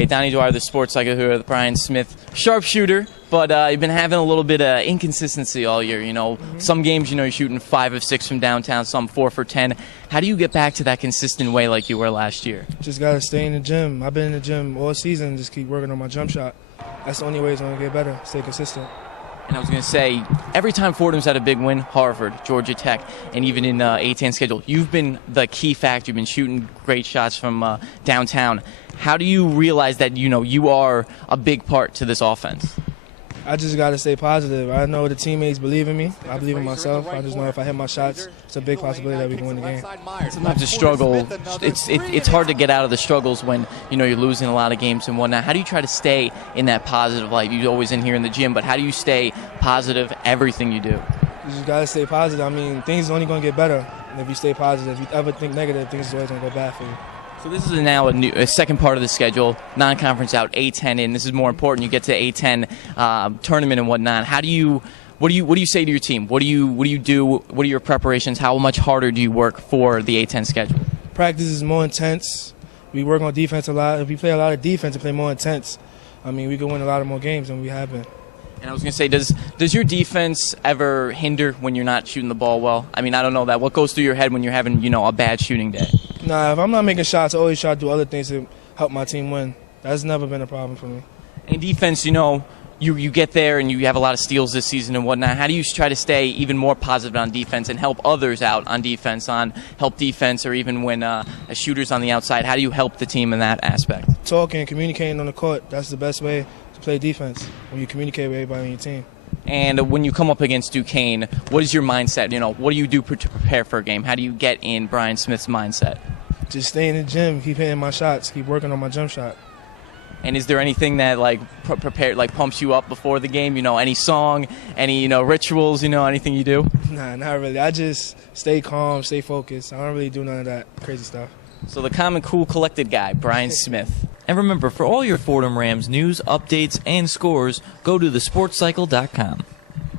Hey, Donnie Dwyer, the sports psycho here with Bryan Smith, sharpshooter, but you've been having a little bit of inconsistency all year. Some games, you're shooting 5 of 6 from downtown, some 4 for 10. How do you get back to that consistent way like you were last year? Just got to stay in the gym. I've been in the gym all season, just keep working on my jump shot. That's the only way it's going to get better, stay consistent. And I was going to say, every time Fordham's had a big win, Harvard, Georgia Tech, and even in A-10 schedule, you've been the key factor. You've been shooting great shots from downtown. How do you realize that, you are a big part to this offense? I just got to stay positive. I know the teammates believe in me. I believe in myself. I just know if I hit my shots, it's a big possibility that we can win the game. Sometimes the struggle, it's hard to get out of the struggles when, you're losing a lot of games and whatnot. How do you try to stay in that positive light? You're always in here in the gym, but how do you stay positive everything you do? You just got to stay positive. I mean, things are only going to get better if you stay positive. If you ever think negative, things are always going to go bad for you. So this is now a second part of the schedule, non-conference out, A-10 in. This is more important. You get to A-10 tournament and whatnot. What do you say to your team? What do you do? What are your preparations? How much harder do you work for the A-10 schedule? Practice is more intense. We work on defense a lot. If we play a lot of defense and play more intense, I mean, we can win a lot of more games than we have been. And I was going to say, does your defense ever hinder when you're not shooting the ball well? I mean, I don't know that. What goes through your head when you're having, a bad shooting day? Nah, if I'm not making shots, I always try to do other things to help my team win. That's never been a problem for me. In defense, you get there and you have a lot of steals this season and whatnot. How do you try to stay even more positive on defense and help others out on defense, help defense, or even when a shooter's on the outside? How do you help the team in that aspect? Talking, communicating on the court, that's the best way to play defense, when you communicate with everybody on your team. And when you come up against Duquesne, what is your mindset? What do you do to prepare for a game? How do you get in Bryan Smith's mindset? Just stay in the gym, keep hitting my shots, keep working on my jump shot. And is there anything that pumps you up before the game? Any song, any rituals? Anything you do? Nah, not really. I just stay calm, stay focused. I don't really do none of that crazy stuff. So the calm and cool, collected guy, Bryan Smith. And remember, for all your Fordham Rams news, updates, and scores, go to thesportscycle.com.